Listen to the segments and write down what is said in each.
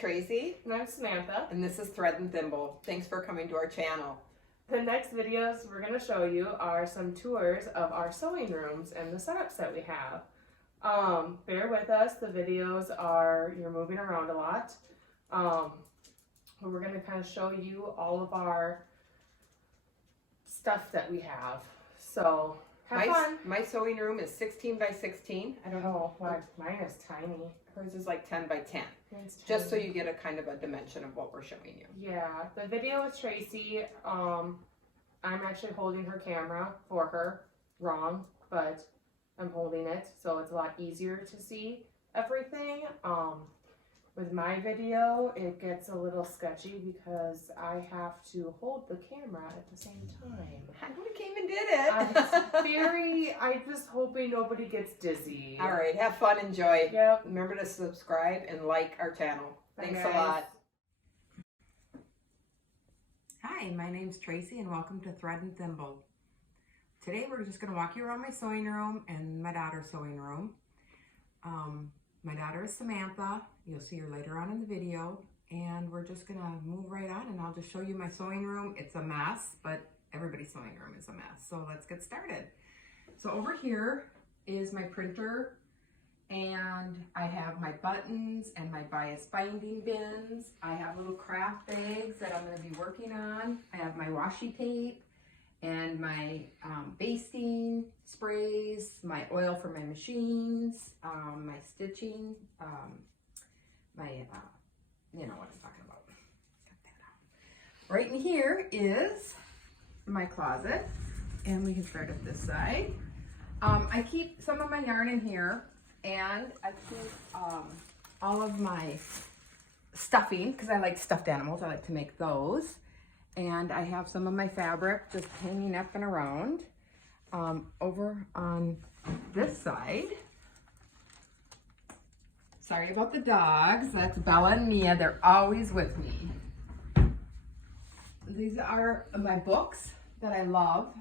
Tracy. And I'm Samantha. And this is Thread and Thimble. Thanks for coming to our channel. The next videos we're going to show you are some tours of our sewing rooms and the setups that we have. Bear with us, the videos are, you're moving around a lot. We're going to kind of show you all of our stuff that we have. So, have fun. My sewing room is 16 by 16. I don't know. Mine is tiny. Hers is like 10 by 10. Just so you get a kind of a dimension of what we're showing you. Yeah, the video with Tracy, I'm actually holding her camera for her. Wrong, but I'm holding it, so it's a lot easier to see everything. With my video, it gets a little sketchy because I have to hold the camera at the same time. I would have came and did it. I'm just hoping nobody gets dizzy. All right, have fun, enjoy. Yep. Remember to subscribe and like our channel. Thanks a lot. Hi, my name's Tracy and welcome to Thread and Thimble. Today we're just going to walk you around my sewing room and my daughter's sewing room. My daughter is Samantha. You'll see her later on in the video. And we're just gonna move right on and I'll just show you my sewing room. It's a mess, but everybody's sewing room is a mess. So let's get started. So over here is my printer and I have my buttons and my bias binding bins. I have little craft bags that I'm gonna be working on. I have my washi tape and my basting sprays, my oil for my machines, my stitching, you know what I'm talking about. Cut that out. Right in here is my closet, and we can start at this side. I keep some of my yarn in here, and I keep all of my stuffing, because I like stuffed animals. I like to make those. And I have some of my fabric just hanging up and around. Over on this side, sorry about the dogs, that's Bella and Mia, they're always with me. These are my books that I love,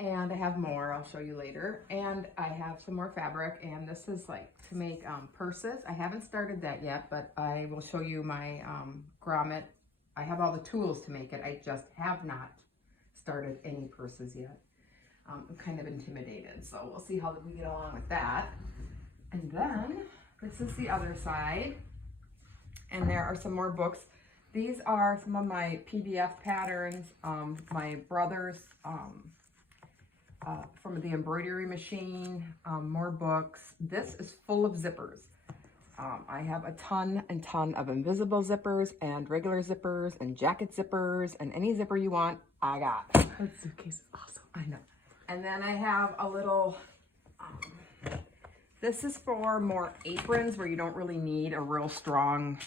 and I have more, I'll show you later. And I have some more fabric, and this is like to make purses. I haven't started that yet, but I will show you my grommet. I have all the tools to make it. I just have not started any purses yet. I'm kind of intimidated, so we'll see how we get along with that. And then this is the other side, and there are some more books. These are some of my PDF patterns, my brother's from the embroidery machine, more books. This is full of zippers. I have a ton of invisible zippers and regular zippers and jacket zippers and any zipper you want, I got. That suitcase is awesome. I know. And then I have a little, this is for more aprons where you don't really need a real strong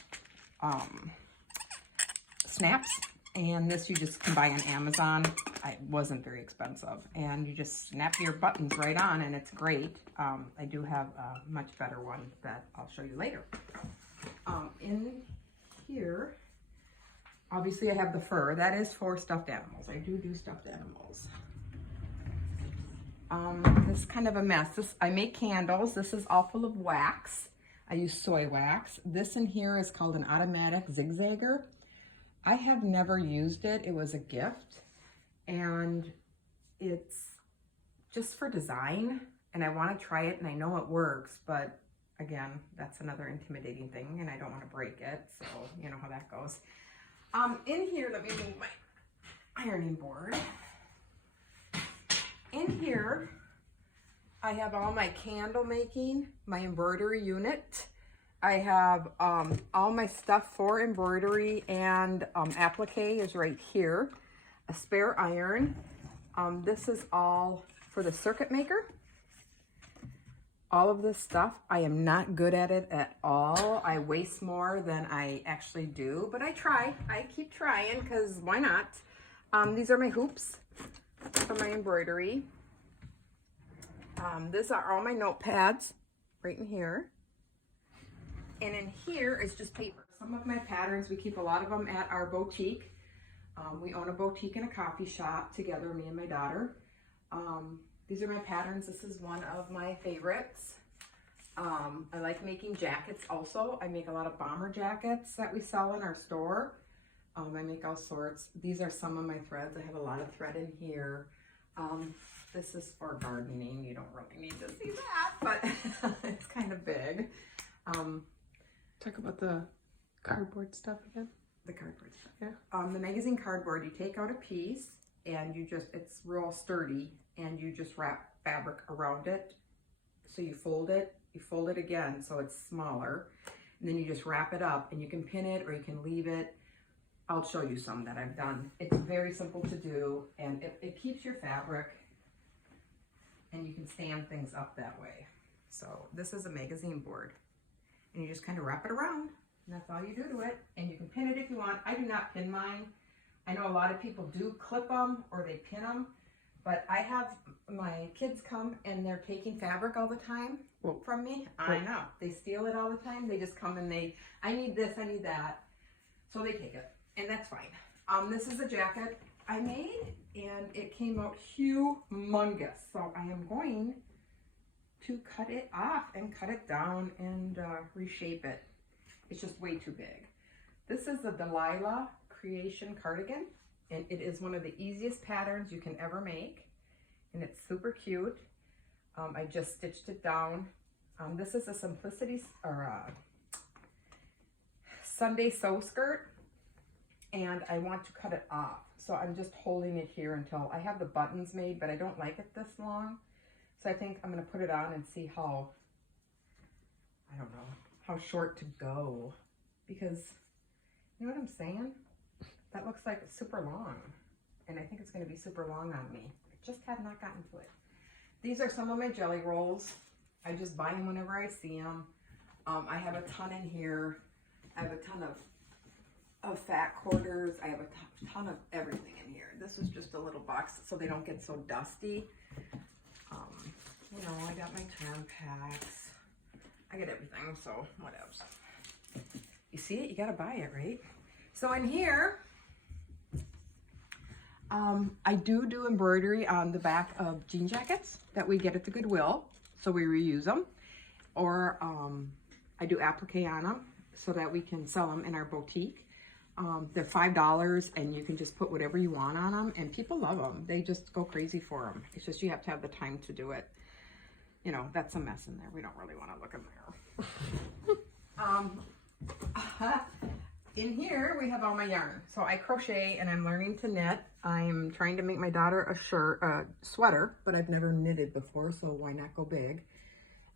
snaps. And this you just can buy on Amazon. It wasn't very expensive. And you just snap your buttons right on and it's great. I do have a much better one that I'll show you later. In here, obviously I have the fur. That is for stuffed animals. I do stuffed animals. This is kind of a mess. I make candles. This is all full of wax. I use soy wax. This in here is called an automatic zigzagger. I have never used it. It was a gift, and it's just for design, and I want to try it, and I know it works, but again, that's another intimidating thing, and I don't want to break it, so you know how that goes. In here, let me move my ironing board. In here, I have all my candle making, my embroidery unit. I have all my stuff for embroidery, and applique is right here. A spare iron. This is all for the circuit maker. All of this stuff, I am not good at it at all. I waste more than I actually do, but I try. I keep trying because why not? These are my hoops for my embroidery. These are all my notepads right in here. And in here is just paper. Some of my patterns, we keep a lot of them at our boutique. We own a boutique and a coffee shop together, me and my daughter. These are my patterns. This is one of my favorites. I like making jackets also. I make a lot of bomber jackets that we sell in our store. I make all sorts. These are some of my threads. I have a lot of thread in here. This is for gardening. You don't really need to see that, but it's kind of big. Talk about the cardboard stuff again. The cardboard stuff. Yeah. The magazine cardboard, you take out a piece and it's real sturdy, and you just wrap fabric around it. So you fold it again so it's smaller, and then you just wrap it up, and you can pin it or you can leave it. I'll show you some that I've done. It's very simple to do, and it keeps your fabric, and you can stand things up that way. So this is a magazine board, and you just kind of wrap it around, and that's all you do to it. And you can pin it if you want. I do not pin mine. I know a lot of people do clip them or they pin them, but I have my kids come and they're taking fabric all the time from me. I know. They steal it all the time. They just come and I need this, I need that. So they take it, and that's fine. This is a jacket I made, and it came out humongous. So I am going to cut it off and cut it down and reshape it. It's just way too big. This is a Delilah creation cardigan, and it is one of the easiest patterns you can ever make, and it's super cute. I just stitched it down. This is a simplicity or Sunday sew skirt, and I want to cut it off. So I'm just holding it here until I have the buttons made, but I don't like it this long. So I think I'm gonna put it on and see how, I don't know, how short to go, because you know what I'm saying? That looks like it's super long, and I think it's going to be super long on me. I just have not gotten to it. These are some of my jelly rolls. I just buy them whenever I see them. I have a ton in here. I have a ton of fat quarters. I have a ton of everything in here. This is just a little box so they don't get so dusty. You know, I got my turn packs. I get everything, so what else? You see it? You gotta buy it, right? So in here, I do embroidery on the back of jean jackets that we get at the Goodwill, so we reuse them. Or I do applique on them so that we can sell them in our boutique. They're $5, and you can just put whatever you want on them, and people love them. They just go crazy for them. It's just you have to have the time to do it. You know, that's a mess in there. We don't really want to look in there. In here, we have all my yarn. So I crochet, and I'm learning to knit. I'm trying to make my daughter a sweater, but I've never knitted before, so why not go big?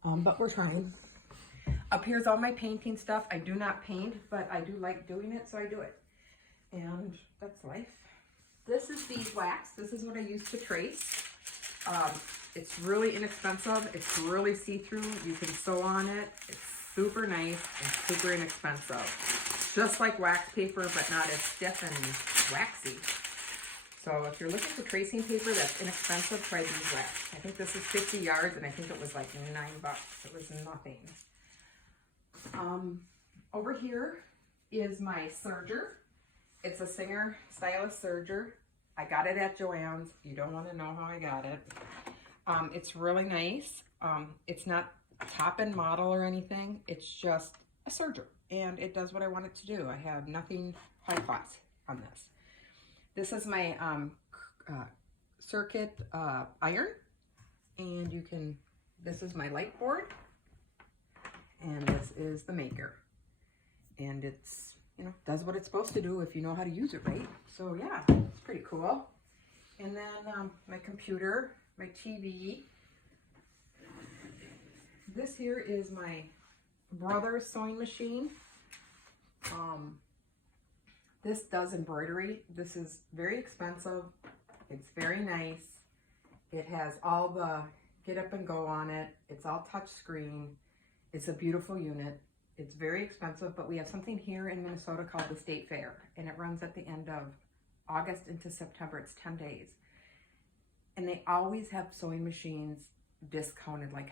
But we're trying. Up here's all my painting stuff. I do not paint, but I do like doing it, so I do it. And that's life. This is beeswax. This is what I use to trace. It's really inexpensive. It's really see-through. You can sew on it. It's super nice and super inexpensive. Just like wax paper, but not as stiff and waxy. So if you're looking for tracing paper that's inexpensive, try beeswax. I think this is 50 yards, and I think it was like $9. It was nothing. Over here is my serger. It's a Singer Stylus serger. I got it at Joann's. You don't want to know how I got it. It's really nice. It's not a top-end model or anything. It's just a serger, and it does what I want it to do. I have nothing high class on this. This is my circuit iron, and this is my light board, and this is the maker, and it's, you know, does what it's supposed to do if you know how to use it right. So yeah, it's pretty cool. And then my computer, my TV. This here is my brother's sewing machine. This does embroidery. This is very expensive. It's very nice. It has all the get up and go on it. It's all touch screen. It's a beautiful unit. It's very expensive, but we have something here in Minnesota called the State Fair, and it runs at the end of August into September. It's 10 days. And they always have sewing machines discounted, like,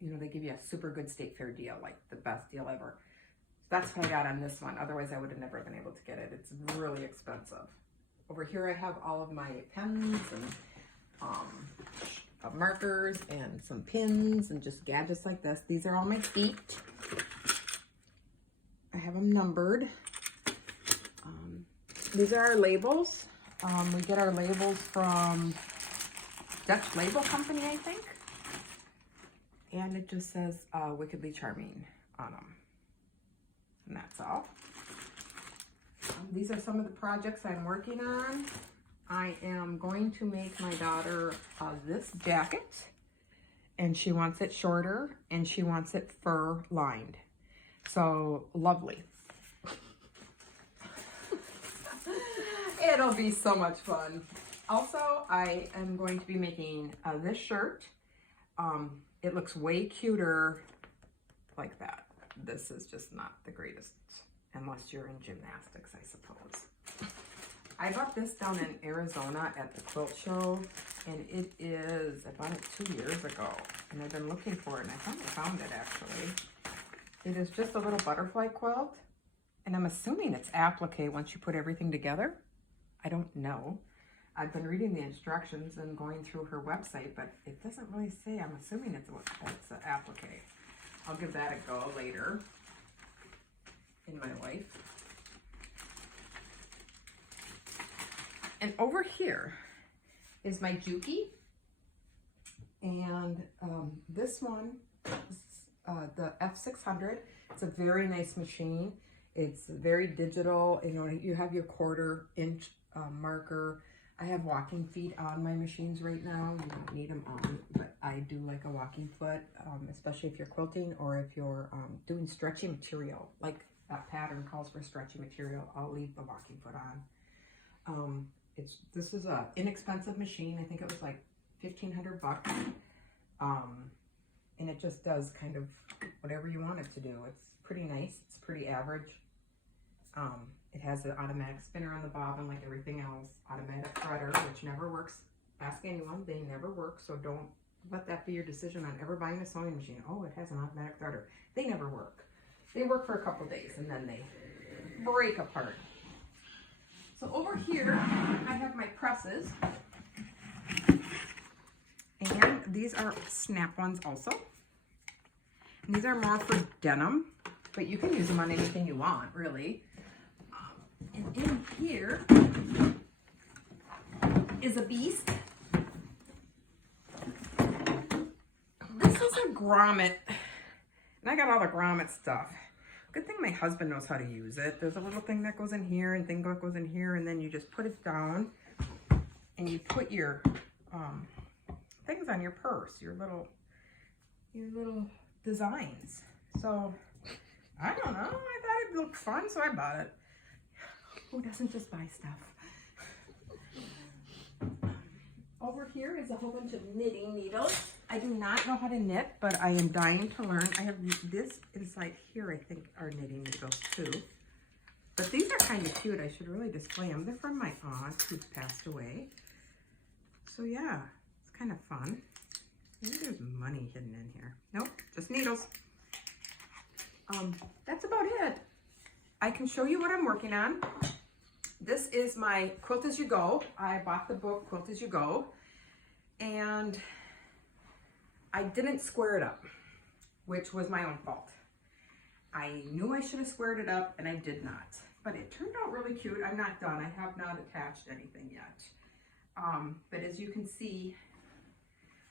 you know, they give you a super good State Fair deal, like the best deal ever. That's what I got on this one. Otherwise, I would have never been able to get it. It's really expensive. Over here, I have all of my pens and markers and some pins and just gadgets like this. These are all my feet. I have them numbered. These are our labels. We get our labels from Dutch Label Company, I think. And it just says Wickedly Charming on them. And that's all. These are some of the projects I'm working on. I am going to make my daughter this jacket. And she wants it shorter and she wants it fur lined. So lovely. It'll be so much fun. Also, I am going to be making this shirt. It looks way cuter like that. This is just not the greatest, unless you're in gymnastics, I suppose. I bought this down in Arizona at the quilt show, and it is, I bought it 2 years ago, and I've been looking for it, and I finally found it actually. It is just a little butterfly quilt, and I'm assuming it's applique once you put everything together. I don't know. I've been reading the instructions and going through her website, but it doesn't really say. I'm assuming it's an applique. I'll give that a go later in my life. And over here is my Juki. And this one is the F600. It's a very nice machine. It's very digital. You know, you have your 1/4 inch marker. I have walking feet on my machines right now. You don't need them on, but I do like a walking foot, especially if you're quilting or if you're doing stretchy material. Like that pattern calls for stretchy material, I'll leave the walking foot on. This is a inexpensive machine. I think it was like $1,500. And it just does kind of whatever you want it to do. It's pretty nice. It's pretty average. It has an automatic spinner on the bobbin like everything else. Automatic threader, which never works. Ask anyone, they never work. So don't let that be your decision on ever buying a sewing machine. Oh, it has an automatic threader. They never work. They work for a couple days and then they break apart. So over here, I have my presses. And these are snap-ons also. And these are more for denim, but you can use them on anything you want, really. And in here is a beast. This is a grommet. And I got all the grommet stuff. Good thing my husband knows how to use it. There's a little thing that goes in here and thing that goes in here, and then you just put it down and you put your things on your purse, your little designs. So I don't know, I thought it looked fun, so I bought it. Who doesn't just buy stuff? Over here is a whole bunch of knitting needles. I do not know how to knit, but I am dying to learn. I have this inside here, I think, are knitting needles too. But these are kind of cute. I should really display them. They're from my aunt who's passed away. So yeah, it's kind of fun. Maybe there's money hidden in here. Nope, just needles. That's about it. I can show you what I'm working on. This is my Quilt As You Go. I bought the book Quilt As You Go, and I didn't square it up, which was my own fault. I knew I should have squared it up, and I did not. But it turned out really cute. I'm not done. I have not attached anything yet. But as you can see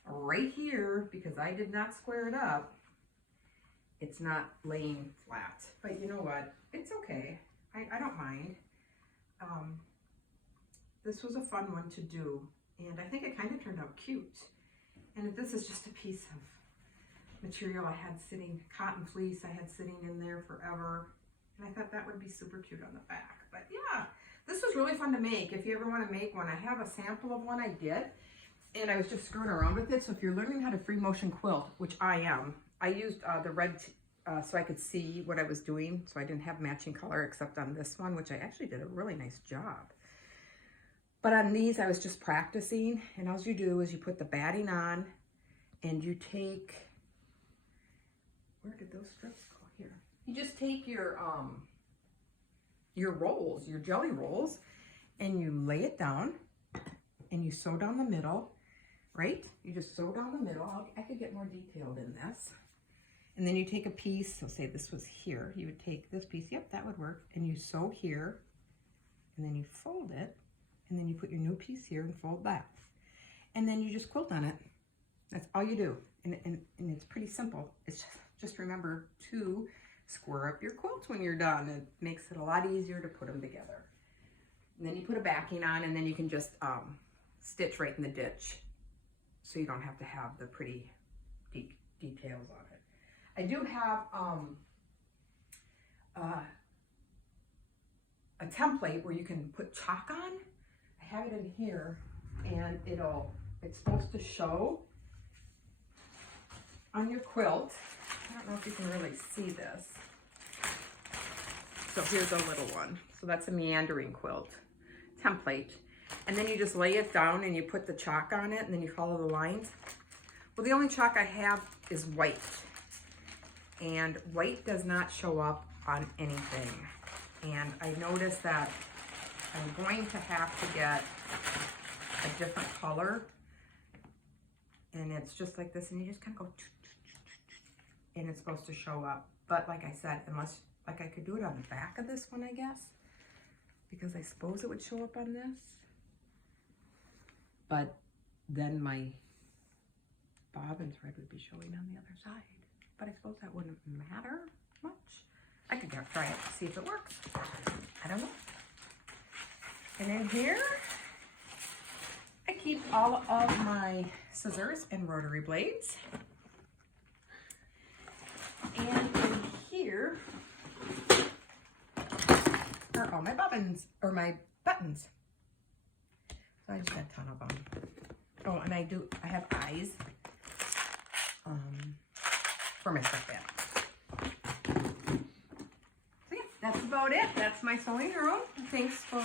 right here, because I did not square it up, it's not laying flat. But you know what? It's okay. I don't mind. This was a fun one to do, and I think it kind of turned out cute. And this is just a piece of material I had sitting, cotton fleece I had sitting in there forever, and I thought that would be super cute on the back. But yeah, this was really fun to make. If you ever want to make one, I have a sample of one I did, and I was just screwing around with it. So if you're learning how to free motion quilt, which I am, I used the red so I could see what I was doing, so I didn't have matching color except on this one, which I actually did a really nice job. But on these, I was just practicing, and all you do is you put the batting on, and you take, where did those strips go? Here. You just take your rolls, your jelly rolls, and you lay it down, and you sew down the middle, right? You just sew down the middle. I could get more detailed in this. And then you take a piece, so say this was here, you would take this piece, yep, that would work, and you sew here, and then you fold it, and then you put your new piece here and fold that. And then you just quilt on it. That's all you do. And it's pretty simple. It's just remember to square up your quilts when you're done. It makes it a lot easier to put them together. And then you put a backing on, and then you can just stitch right in the ditch, so you don't have to have the pretty details on it. I do have a template where you can put chalk on. I have it in here, and it's supposed to show on your quilt. I don't know if you can really see this. So here's a little one. So that's a meandering quilt template. And then you just lay it down and you put the chalk on it, and then you follow the lines. Well, the only chalk I have is white. And white does not show up on anything. And I noticed that I'm going to have to get a different color. And it's just like this, and you just kind of go, and it's supposed to show up. But like I said, unless, like I could do it on the back of this one, I guess, because I suppose it would show up on this. But then my bobbin thread would be showing on the other side. But I suppose that wouldn't matter much. I could try it to see if it works. I don't know. And in here, I keep all of my scissors and rotary blades. And in here are all my bobbins, or my buttons. So I just got a ton of them. Oh, and I have eyes. For my stuff bag. So yeah, that's about it. That's my sewing room. Thanks for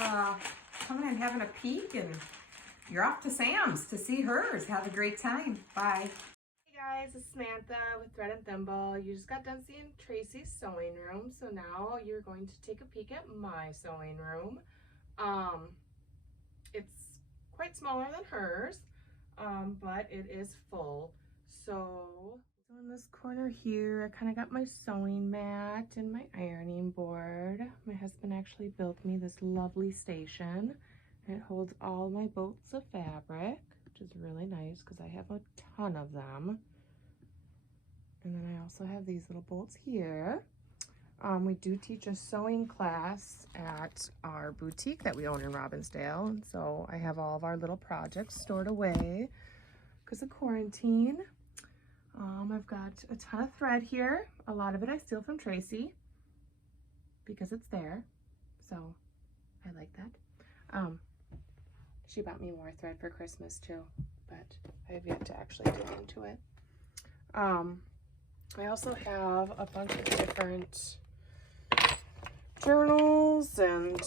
coming and having a peek, and you're off to Sam's to see hers. Have a great time. Bye. Hey guys, it's Samantha with Thread and Thimble. You just got done seeing Tracy's sewing room, so now you're going to take a peek at my sewing room. It's quite smaller than hers, but it is full. So in this corner here, I kind of got my sewing mat and my ironing board. My husband actually built me this lovely station. It holds all my bolts of fabric, which is really nice because I have a ton of them. And then I also have these little bolts here. We do teach a sewing class at our boutique that we own in Robbinsdale. And so I have all of our little projects stored away because of quarantine. I've got a ton of thread here. A lot of it I steal from Tracy because it's there. So I like that. She bought me more thread for Christmas too, but I have yet to actually dig into it. I also have a bunch of different journals and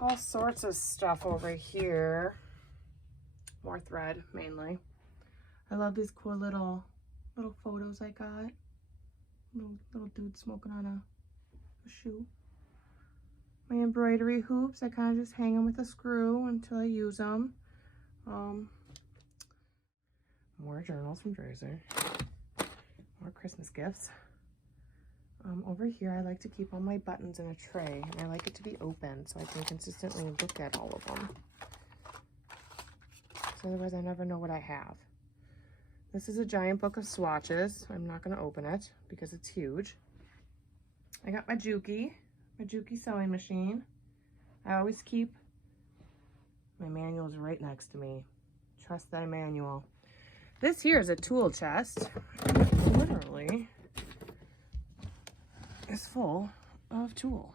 all sorts of stuff over here. More thread mainly. I love these cool little photos I got. Little dude smoking on a shoe. My embroidery hoops, I kind of just hang them with a screw until I use them. More journals from Tracy. More Christmas gifts. Over here, I like to keep all my buttons in a tray, and I like it to be open so I can consistently look at all of them. So otherwise I never know what I have. This is a giant book of swatches. I'm not going to open it because it's huge. I got my Juki sewing machine. I always keep my manuals right next to me. Trust that manual. This here is a tool chest. It literally is full of tulle.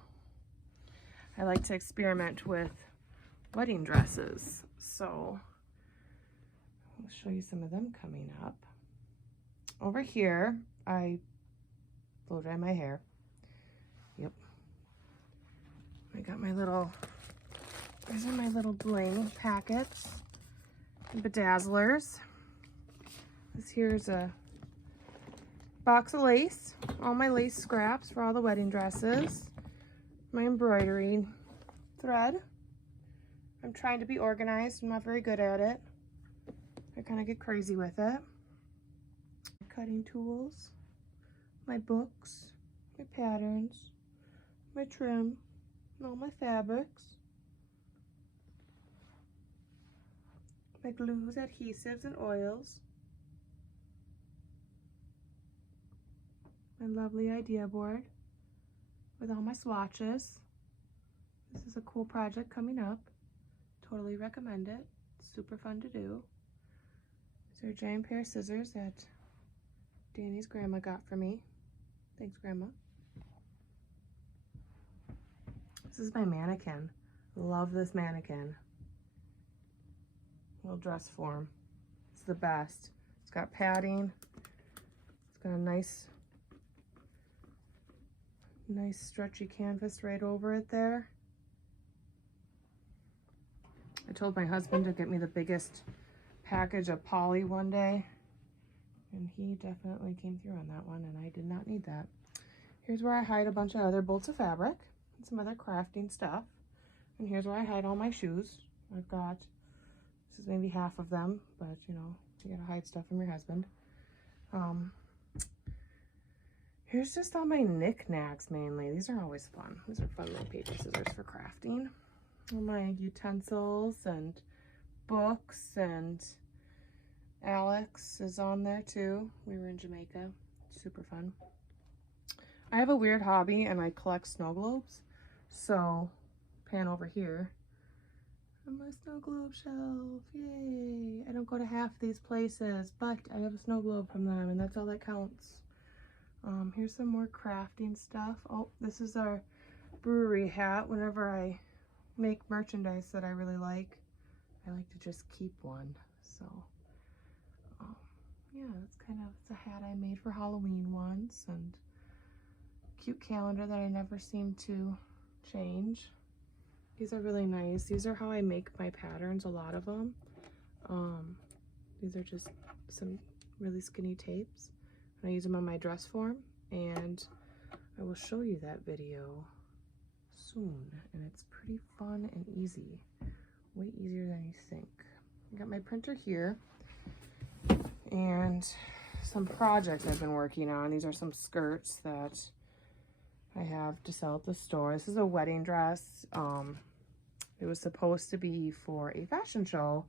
I like to experiment with wedding dresses, so I'll show you some of them coming up. Over here, I blow dry my hair. Yep. I got my little, these are my little bling packets, bedazzlers. This here's a box of lace, all my lace scraps for all the wedding dresses, my embroidery thread. I'm trying to be organized. I'm not very good at it. I kind of get crazy with it. Cutting tools, my books, my patterns, my trim, and all my fabrics, my glues, adhesives, and oils, my lovely idea board with all my swatches. This is a cool project coming up. Totally recommend it. It's super fun to do. These are a giant pair of scissors that Danny's grandma got for me. Thanks, Grandma. This is my mannequin. Love this mannequin. Little dress form. It's the best. It's got padding. It's got a nice stretchy canvas right over it there. I told my husband to get me the biggest package of poly one day, and he definitely came through on that one, and I did not need that. Here's where I hide a bunch of other bolts of fabric and some other crafting stuff. And here's where I hide all my shoes. I've got, this is maybe half of them, but you know, you gotta hide stuff from your husband. Here's just all my knickknacks mainly. These are always fun. These are fun little paper scissors for crafting. All my utensils and books, and Alex is on there too. We were in Jamaica. Super fun. I have a weird hobby and I collect snow globes. So, pan over here. And my snow globe shelf. Yay! I don't go to half these places, but I have a snow globe from them, and that's all that counts. Here's some more crafting stuff. Oh, this is our brewery hat. Whenever I make merchandise that I really like, I like to just keep one. So, yeah, it's a hat I made for Halloween once, and cute calendar that I never seem to change. These are really nice. These are how I make my patterns, a lot of them. These are just some really skinny tapes. I use them on my dress form, and I will show you that video soon. And it's pretty fun and easy. Way easier than you think. I got my printer here, and some projects I've been working on. These are some skirts that I have to sell at the store. This is a wedding dress. It was supposed to be for a fashion show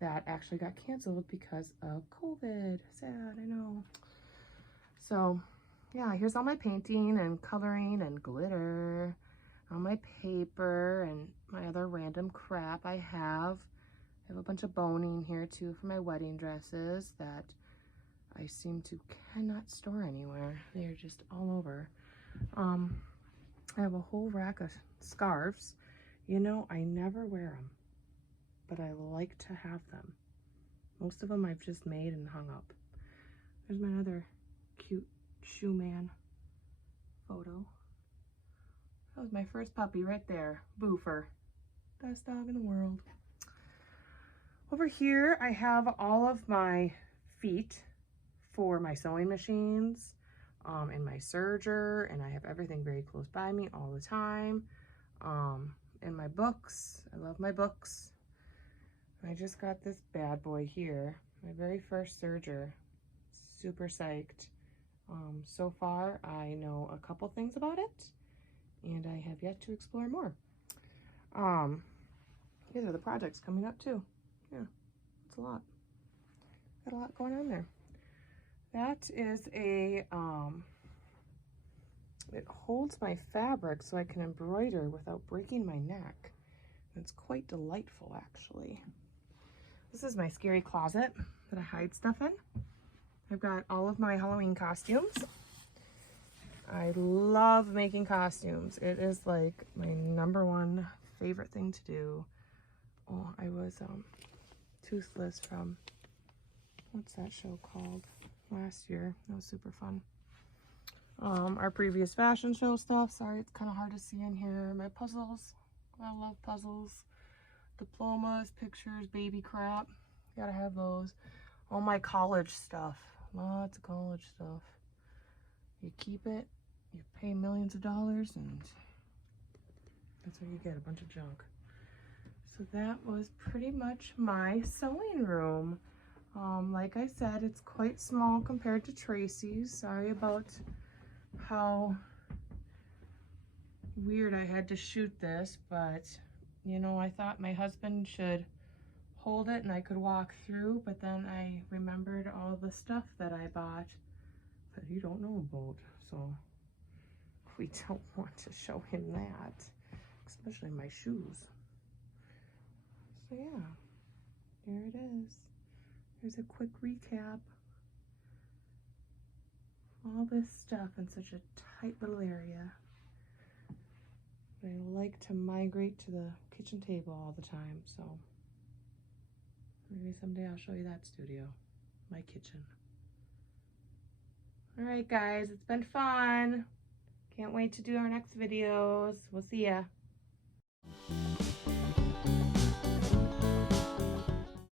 that actually got canceled because of COVID. Sad, I know. So, yeah, here's all my painting and coloring and glitter, all my paper and my other random crap I have. I have a bunch of boning here too for my wedding dresses that I seem to cannot store anywhere. They are just all over. I have a whole rack of scarves. You know, I never wear them, but I like to have them. Most of them I've just made and hung up. There's my other cute shoe man photo. That was my first puppy right there, Boofer. Best dog in the world. Over here, I have all of my feet for my sewing machines, and my serger, and I have everything very close by me all the time. And my books, I love my books. I just got this bad boy here, my very first serger. Super psyched. So far, I know a couple things about it, and I have yet to explore more. These are the projects coming up too. Yeah, it's a lot. Got a lot going on there. That is a, it holds my fabric so I can embroider without breaking my neck. It's quite delightful, actually. This is my scary closet that I hide stuff in. I've got all of my Halloween costumes. I love making costumes. It is like my #1 favorite thing to do. Oh, I was toothless from, what's that show called? Last year. That was super fun. Our previous fashion show stuff. Sorry, it's kind of hard to see in here. My puzzles. I love puzzles. Diplomas, pictures, baby crap. Gotta have those. All my college stuff. Lots of college stuff. You keep it, you pay millions of dollars, and that's what you get, a bunch of junk. So that was pretty much my sewing room. Like I said, it's quite small compared to Tracy's. Sorry about how weird I had to shoot this, but you know, I thought my husband should hold it and I could walk through, but then I remembered all the stuff that I bought that he don't know about, so we don't want to show him that, especially my shoes. So yeah, here it is. Here's a quick recap. All this stuff in such a tight little area. I like to migrate to the kitchen table all the time, so maybe someday I'll show you that studio, my kitchen. All right, guys, it's been fun. Can't wait to do our next videos. We'll see ya.